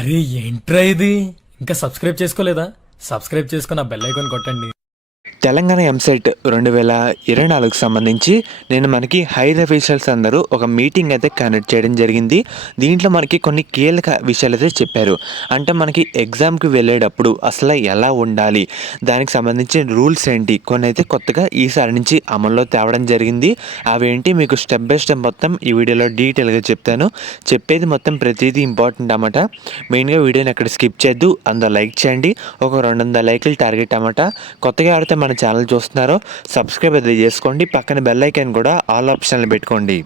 అరే ఏంట్రా ఇది? ఇంకా సబ్స్క్రైబ్ చేసుకోలేదా? సబ్స్క్రైబ్ చేసుకుని ఆ బెల్ ఐకాన్ కొట్టండి. తెలంగాణ ఎంసెట్ 2024కు సంబంధించి మనకి హైర్ అఫీషియల్స్ అందరూ ఒక మీటింగ్ అయితే కండక్ట్ చేయడం జరిగింది. దీంట్లో మనకి కొన్ని కీలక విషయాలు అయితే చెప్పారు. అంటే మనకి ఎగ్జామ్కి వెళ్ళేటప్పుడు అసలు ఎలా ఉండాలి, దానికి సంబంధించిన రూల్స్ ఏంటి, కొన్ని అయితే కొత్తగా ఈసారి నుంచి అమల్లో తేవడం జరిగింది. అవేంటి మీకు స్టెప్ బై స్టెప్ మొత్తం ఈ వీడియోలో డీటెయిల్గా చెప్తాను. చెప్పేది మొత్తం ప్రతిదీ ఇంపార్టెంట్ అన్నమాట. మెయిన్గా వీడియోని ఎక్కడ స్కిప్ చేయొద్దు, అందరూ లైక్ చేయండి. ఒక 200 లైక్లు టార్గెట్ అన్నమాట. కొత్తగా ఆడితే మన ఛానల్ చూస్తున్నారో సబ్స్క్రైబ్ అయితే చేసుకోండి. పక్కన బెల్ ఐకాన్ కూడా ఆల్ ఆప్షన్లు పెట్టుకోండి.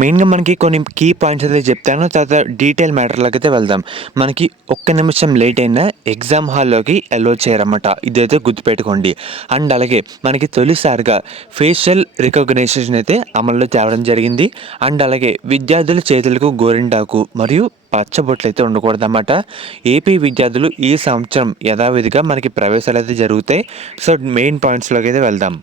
మెయిన్గా మనకి కొన్ని కీ పాయింట్స్ అయితే చెప్తాను, తర్వాత డీటెయిల్ మ్యాటర్లోకి అయితే వెళ్దాం. మనకి ఒక్క నిమిషం లేట్ అయినా ఎగ్జామ్ హాల్లోకి అలో చేయరన్నమాట. ఇదైతే గుర్తుపెట్టుకోండి. అండ్ అలాగే మనకి తొలిసారిగా ఫేషియల్ రికగ్నైజేషన్ అయితే అమల్లో తేవడం జరిగింది. అండ్ అలాగే విద్యార్థుల చేతులకు గోరింటాకు మరియు పచ్చబొట్లు అయితే ఉండకూడదన్నమాట. ఏపీ విద్యార్థులు ఈ సంవత్సరం యథావిధిగా మనకి ప్రవేశాలు అయితే జరుగుతాయి. సో మెయిన్ పాయింట్స్లోకి అయితే వెళ్దాం.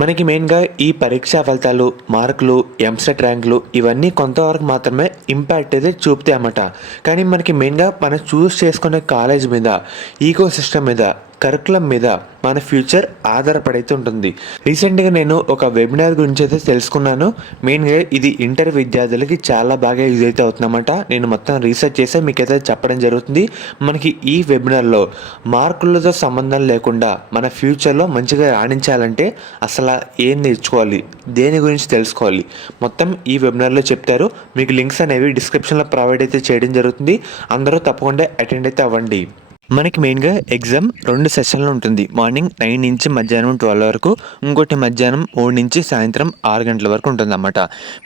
మనకి మెయిన్గా ఈ పరీక్షా ఫలితాలు, మార్కులు, ఎంసెట్ ర్యాంకులు ఇవన్నీ కొంతవరకు మాత్రమే ఇంపాక్ట్ అయితే చూపుతాయి అన్నమాట. కానీ మనకి మెయిన్గా మనం చూస్ చేసుకునే కాలేజ్ మీద, ఈకో సిస్టమ్ మీద, కరికులం మీద మన ఫ్యూచర్ ఆధారపడైతే ఉంటుంది. రీసెంట్గా నేను ఒక వెబినార్ గురించి అయితే తెలుసుకున్నాను. మెయిన్గా ఇది ఇంటర్ విద్యార్థులకి చాలా బాగా యూజ్ అయితే అవుతుందన్నమాట. నేను మొత్తం రీసెర్చ్ చేసి మీకైతే చెప్పడం జరుగుతుంది. మనకి ఈ వెబినార్లో మార్కులతో సంబంధం లేకుండా మన ఫ్యూచర్లో మంచిగా రాణించాలంటే అసలు ఏం నేర్చుకోవాలి, దేని గురించి తెలుసుకోవాలి, మొత్తం ఈ వెబినార్లో చెప్తారు. మీకు లింక్స్ అనేవి డిస్క్రిప్షన్లో ప్రొవైడ్ అయితే చేయడం జరుగుతుంది. అందరూ తప్పకుండా అటెండ్ అయితే అవ్వండి. మనకి మెయిన్గా ఎగ్జామ్ 2 సెషన్లు ఉంటుంది. మార్నింగ్ 9 నుంచి మధ్యాహ్నం 12 వరకు, ఇంకోటి మధ్యాహ్నం 3 నుంచి సాయంత్రం 6 గంటల వరకు ఉంటుంది అన్నమాట.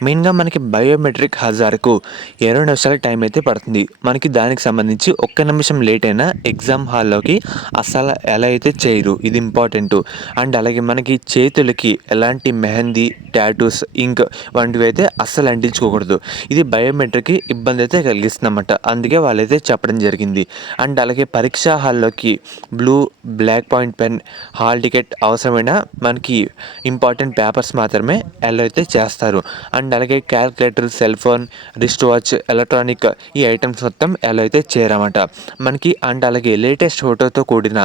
మెయిన్గా మనకి బయోమెట్రిక్ హాజరుకు 20 నిమిషాల టైం అయితే పడుతుంది. మనకి దానికి సంబంధించి ఒక్క నిమిషం లేట్ అయినా ఎగ్జామ్ హాల్లోకి అసలు ఎలా అయితే చేయరు, ఇది ఇంపార్టెంట్. అండ్ అలాగే మనకి చేతులకి ఎలాంటి మెహందీ, టాటూస్, ఇంక్ వంటివి అయితే అస్సలు అంటించుకోకూడదు. ఇది బయోమెట్రిక్కి ఇబ్బంది అయితే కలిగిస్తుంది అన్నమాట. అందుకే వాళ్ళైతే చెప్పడం జరిగింది. అండ్ అలాగే పరీక్షా హాల్లోకి blue, black point pen, hall ticket అవసరమైన మనకి ఇంపార్టెంట్ పేపర్స్ మాత్రమే అలో అయితే చేస్తారు. అండ్ అలాగే calculator, cell phone, wrist watch, electronic ఈ ఐటమ్స్ మొత్తం అలో అయితే చేయరన్నమాట మనకి. అండ్ అలాగే లేటెస్ట్ ఫోటోతో కూడిన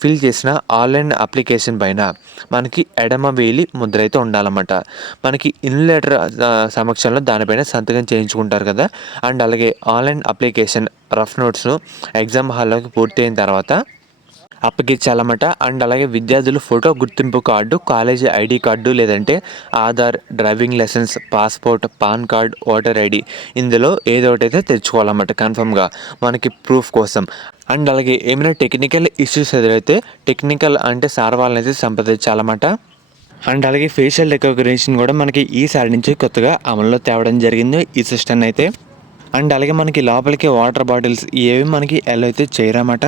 ఫిల్ చేసిన ఆన్లైన్ అప్లికేషన్ పైన మనకి ఎడమ వేలి ముద్ర అయితే ఉండాలన్నమాట. మనకి ఇన్లేటర్ సమక్షంలో దానిపైన సంతకం చేయించుకుంటారు కదా. అండ్ అలాగే ఆన్లైన్ అప్లికేషన్ రఫ్ నోట్స్ను ఎగ్జామ్ హాల్లోకి పూర్తి అయిన తర్వాత అప్పగించాలన్నమాట. అండ్ అలాగే విద్యార్థులు ఫోటో గుర్తింపు కార్డు, కాలేజీ ఐడి కార్డు, లేదంటే Aadhaar, driving licence, passport, PAN card, voter ID ఇందులో ఏదో ఒకటి అయితే తెచ్చుకోవాలన్నమాట కన్ఫర్మ్గా మనకి ప్రూఫ్ కోసం. అండ్ అలాగే ఏమైనా టెక్నికల్ ఇష్యూస్ ఎదురైతే టెక్నికల్ అంటే సార్ వాళ్ళని అయితే సంప్రదించాలన్నమాట. అండ్ అలాగే ఫేషియల్ రికగ్నిషన్ కూడా మనకి ఈసారి నుంచి కొత్తగా అమల్లో తేవడం జరిగింది ఈ సిస్టమ్ అయితే. అండ్ అలాగే మనకి లోపలికి వాటర్ బాటిల్స్ ఏవి మనకి ఎలా అయితే చేయరన్నమాట.